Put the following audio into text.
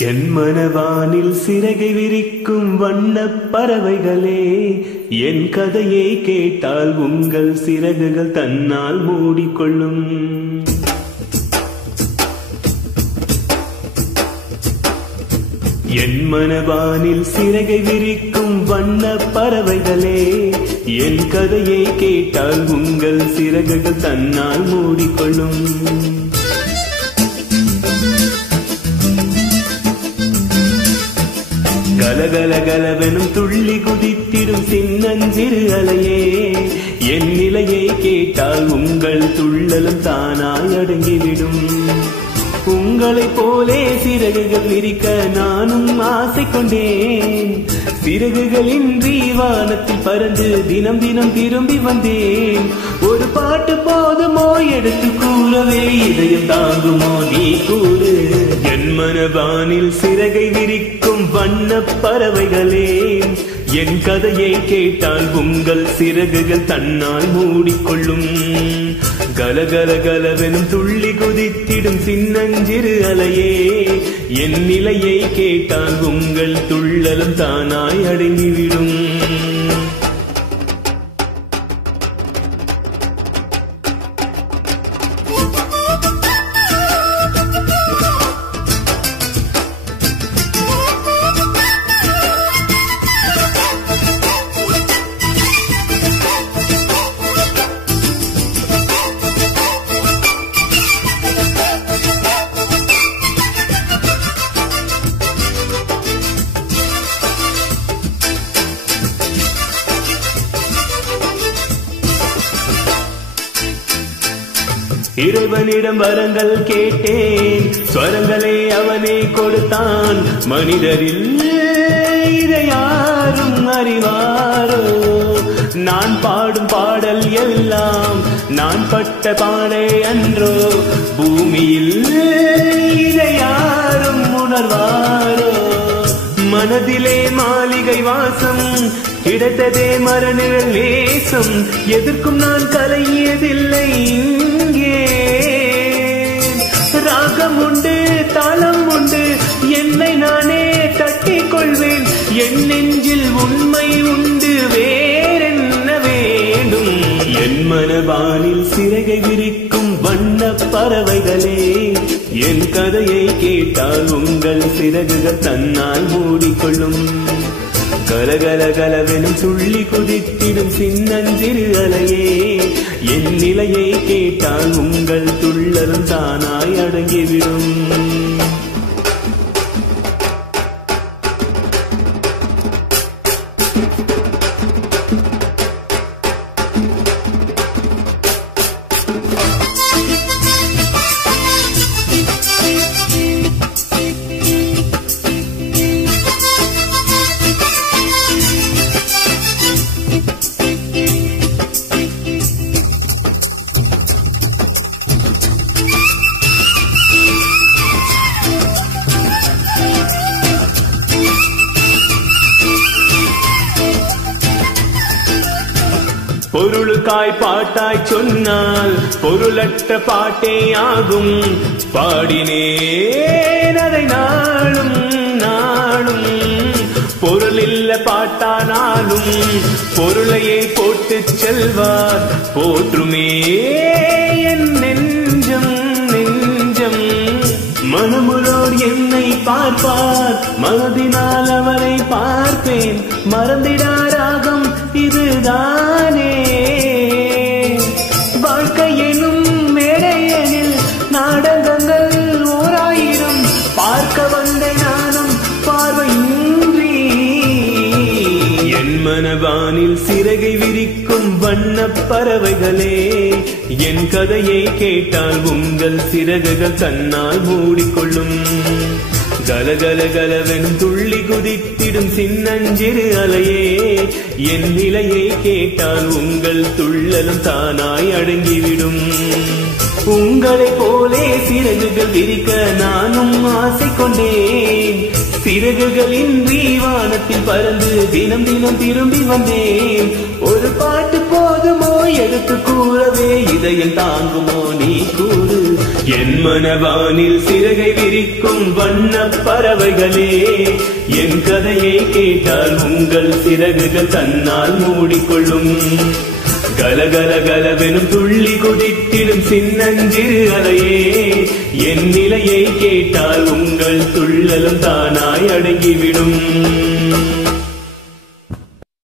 என் மனவானில் சிறகை விரிக்கும் வண்ணப் பறவைகளே, என் கதையை கேட்டால் உங்கள் சிறகுகள் தன்னால் மூடிக்கொள்ளும். என் மனவானில் சிறகை விரிக்கும் வண்ணப் பறவைகளே, என் கதையை கேட்டால் உங்கள் சிறகுகள் தன்னால் மூடிக்கொள்ளும். கலகல கலவெனும் துள்ளி குதித்திடும் சின்னஞ்சிறு அலையே, என் நிலையை கேட்டால் உங்கள் துள்ளலும் தானாய் அடங்கிவிடும். உங்களைப் போலே சிறகுகள் விரிக்க நானும் ஆசை கொண்டேன். சிறகுகளின்றி வானத்தில் பறந்து தினம் தினம் திரும்பி வந்தேன். ஒரு பாட்டு போதுமோ எடுத்து கூறவே, இதயம் தாங்குமோ நீ கூறு. என் மனவானில் சிறகை விரிக்கும் வண்ணப் பறவைகளே, என் கதையை கேட்டால் உங்கள் சிறகுகள் தன்னால் மூடிக்கொள்ளும். கலகல கலவெனும் துள்ளி குதித்திடும் சின்னஞ்சிறு அலையே, என் நிலையை கேட்டால் உங்கள் துள்ளலும் தானாய் அடங்கிவிடும். இறைவனிடம் வரங்கள் கேட்டேன், ஸ்வரங்களே அவனே கொடுத்தான். மனிதரில் இதை யாரும் அறிவாரோ? நான் பாடும் பாடல் எல்லாம் நான் பட்ட பாடே அன்றோ? பூமியில் இதை யாரும் உணர்வாரோ? மனதிலே மாளிகை வாசம், கிடைத்ததே மரநிழல் நேசம். எதற்கும் நான் கலையதில்லை இங்கே. ராகம் உண்டு, தாளம் உண்டு, என்னை நானே தட்டிக் கொள்வேன். என் நெஞ்சில் உண்மை உண்டு, வேறென்ன வேண்டும்? என் மனவானில் சிறகை விரிக்கும் வண்ணப் பறவைகளே, என் கதையை கேட்டால் உங்கள் சிறகுகள் தன்னால் மூடிக்கொள்ளும். கலகல கலவெனும் துள்ளி குதித்திடும் சின்னஞ்சிறு அலையே, என் நிலையை கேட்டால் உங்கள் துள்ளலும் தானாய் அடங்கிவிடும். பொருளுக்காய் பாட்டாய் சொன்னால் பொருளற்ற பாட்டே ஆகும். பாடினேன் அதை நாளும் நாளும். பொருளில்ல பாட்டானாலும் பொருளையே போட்டு செல்வார். போற்றுமே என் நெஞ்சம் நெஞ்சம். மனமுளோர் என்னை பார்ப்பார், மனதினால் அவரை பார்ப்பேன். மறந்திடாராகம் இதுதானே. வாழ்க்கை எனும் மேடையனில் நாடகங்கள் ஓராயிரம். பார்க்க வந்த நானும் பார்வையின்றி. என் மனவானில் சிறகை விரிக்கும் வண்ணப் பறவைகளே, என் கதையை கேட்டால் உங்கள் சிறகுகள் தன்னால் மூடிக்கொள்ளும். கலகல கலவெனும் துள்ளி குதித்திடும் சின்னஞ்சிறு அலையே, என் நிலையை கேட்டால் உங்கள் துள்ளலும் தானாய் அடங்கிவிடும். உங்களைப் போலே சிறகுகள் விரிக்க நானும் ஆசை கொண்டேன். சிறகுகளின்றி வானத்தில் பறந்து தினம் தினம் திரும்பி வந்தேன். ஒரு பாட்டு போதுமோ எடுத்து கூறவே இதயம் தாங்குமோ நீ கூறு. என் மனவானில் சிறகை விரிக்கும் வண்ண பறவைகளே, என் கதையை கேட்டால் உங்கள் சிறகுகள் தன்னால் மூடிக்கொள்ளும். கலகல கலவெனும் துள்ளி குதித்திடும் சின்னஞ்சிறு அலையே, என் நிலையை கேட்டால் உங்கள் துள்ளலும் தானாய் அடங்கிவிடும்.